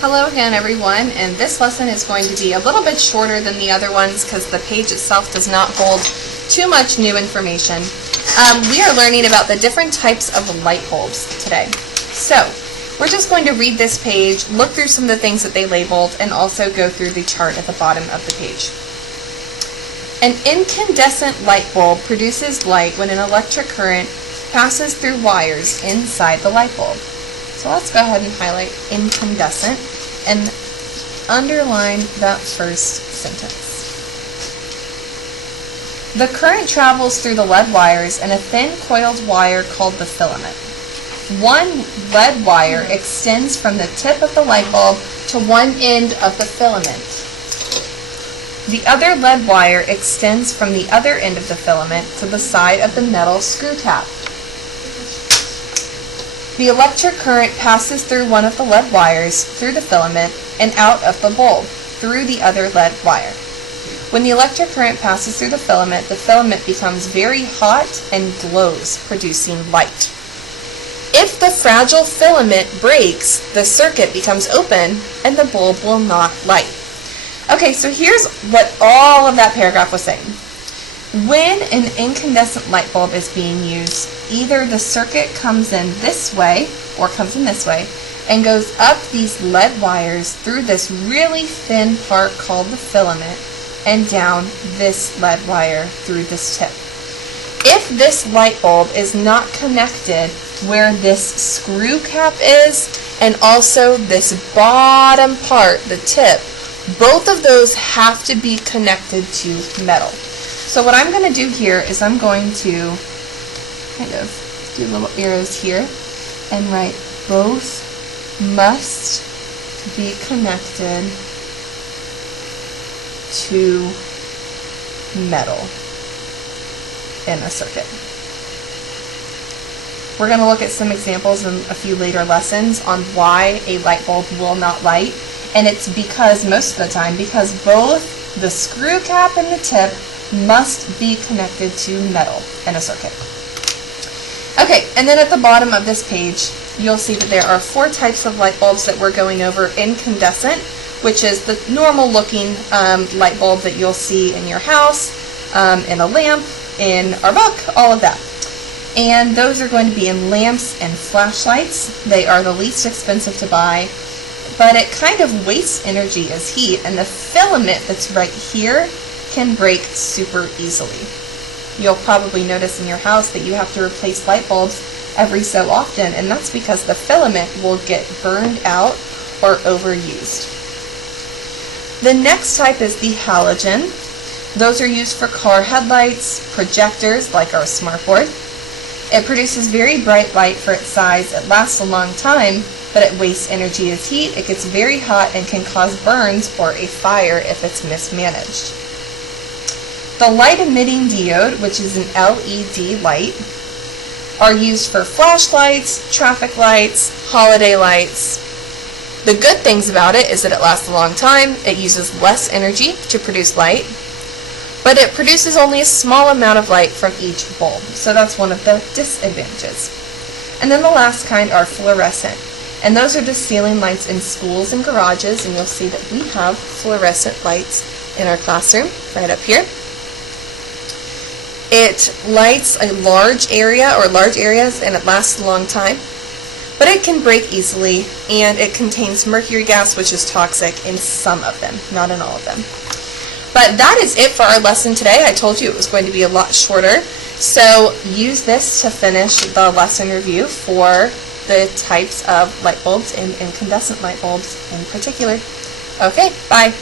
Hello again, everyone, and this lesson is going to be a little bit shorter than the other ones because the page itself does not hold too much new information. We are learning about the different types of light bulbs today. So, we're just going to read this page, look through some of the things that they labeled, and also go through the chart at the bottom of the page. An incandescent light bulb produces light when an electric current passes through wires inside the light bulb. So let's go ahead and highlight incandescent and underline that first sentence. The current travels through the lead wires in a thin coiled wire called the filament. One lead wire extends from the tip of the light bulb to one end of the filament. The other lead wire extends from the other end of the filament to the side of the metal screw cap. The electric current passes through one of the lead wires, through the filament, and out of the bulb, through the other lead wire. When the electric current passes through the filament becomes very hot and glows, producing light. If the fragile filament breaks, the circuit becomes open, and the bulb will not light. Okay, so here's what all of that paragraph was saying. When an incandescent light bulb is being used, either the circuit comes in this way, or comes in this way, and goes up these lead wires through this really thin part called the filament, and down this lead wire through this tip. If this light bulb is not connected where this screw cap is, and also this bottom part, the tip, both of those have to be connected to metal. So what I'm going to do here is I'm going to kind of do little arrows here and write both must be connected to metal in a circuit. We're going to look at some examples in a few later lessons on why a light bulb will not light, and it's because most of the time because both the screw cap and the tip must be connected to metal in a circuit. Okay, and then at the bottom of this page, you'll see that there are 4 types of light bulbs that we're going over. Incandescent, which is the normal looking light bulb that you'll see in your house, in a lamp, in our book, all of that. And those are going to be in lamps and flashlights. They are the least expensive to buy, but it kind of wastes energy as heat, and the filament that's right here can break super easily. You'll probably notice in your house that you have to replace light bulbs every so often, and that's because the filament will get burned out or overused. The next type is the halogen. Those are used for car headlights, projectors like our smartboard. It produces very bright light for its size. It lasts a long time, but it wastes energy as heat. It gets very hot and can cause burns or a fire if it's mismanaged. The light-emitting diode, which is an LED light, are used for flashlights, traffic lights, holiday lights. The good things about it is that it lasts a long time, it uses less energy to produce light, but it produces only a small amount of light from each bulb, so that's one of the disadvantages. And then the last kind are fluorescent, and those are the ceiling lights in schools and garages, and you'll see that we have fluorescent lights in our classroom right up here. It lights a large area or large areas, and it lasts a long time, but it can break easily, and it contains mercury gas, which is toxic in some of them, not in all of them. But that is it for our lesson today. I told you it was going to be a lot shorter, so use this to finish the lesson review for the types of light bulbs and incandescent light bulbs in particular. Okay, bye.